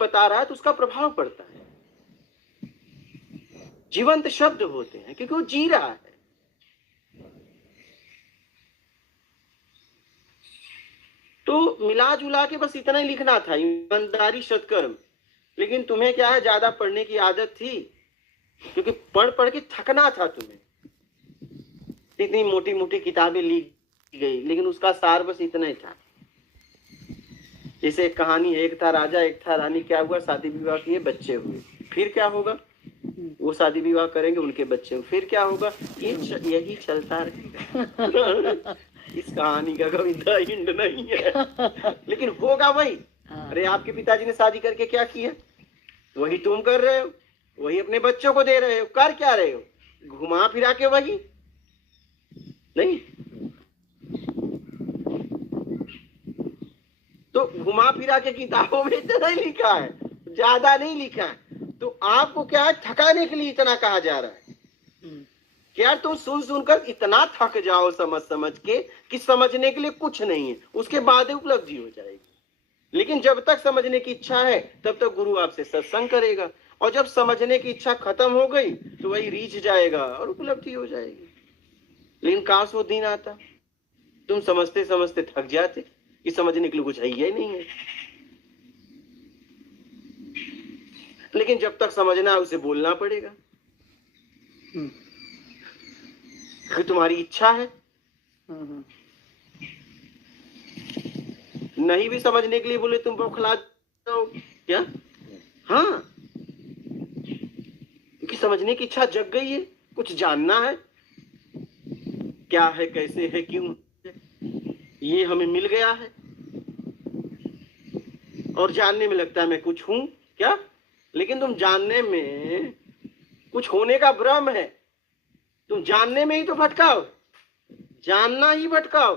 बता रहा है तो उसका प्रभाव पड़ता है, जीवंत शब्द होते हैं क्योंकि वो जी रहा है। तो मिला जुला के बस इतना ही लिखना था, ईमानदारी सत्कर्म। लेकिन तुम्हें क्या है, ज्यादा पढ़ने की आदत थी, क्योंकि पढ़ पढ़ के थकना था तुम्हें। इतनी मोटी मोटी किताबें लिख गई, लेकिन उसका सार बस इतना ही था। जैसे एक कहानी है, एक था राजा एक था रानी, क्या हुआ, शादी विवाह किए, बच्चे हुए, फिर क्या होगा, वो शादी विवाह करेंगे, उनके बच्चे हुए, फिर क्या होगा, यही चलता रहेगा। इस कहानी का कोई द एंड नहीं है, लेकिन होगा वही। अरे आपके पिताजी ने शादी करके क्या किया, वही तुम कर रहे हो, वही अपने बच्चों को दे रहे हो, कर क्या रहे हो, घुमा फिरा के वही नहीं। तो घुमा फिरा के किताबों में इतना ही लिखा है, ज्यादा नहीं लिखा है। तो आपको क्या है, थकाने के लिए इतना कहा जा रहा है कि यार तुम सुन सुनकर इतना थक जाओ समझ समझ के कि समझने के लिए कुछ नहीं है, उसके बाद उपलब्धि हो जाएगी। लेकिन जब तक समझने की इच्छा है तब तक गुरु आपसे सत्संग करेगा, और जब समझने की इच्छा खत्म हो गई तो वही रीझ जाएगा और उपलब्धि हो जाएगी। लेकिन काश वो दिन आता, तुम समझते समझते थक जाते कि समझने के लिए कुछ है ही नहीं है। लेकिन जब तक समझना है उसे बोलना पड़ेगा, कि तुम्हारी इच्छा है। नहीं भी समझने के लिए बोले तुम बौखला जाओ क्या, हाँ, क्योंकि समझने की इच्छा जग गई है, कुछ जानना है, क्या है, कैसे है, क्यों, ये हमें मिल गया है। और जानने में लगता है मैं कुछ हूं क्या, लेकिन तुम जानने में कुछ होने का भ्रम है, तुम जानने में ही तो भटकाओ, जानना ही भटकाओ।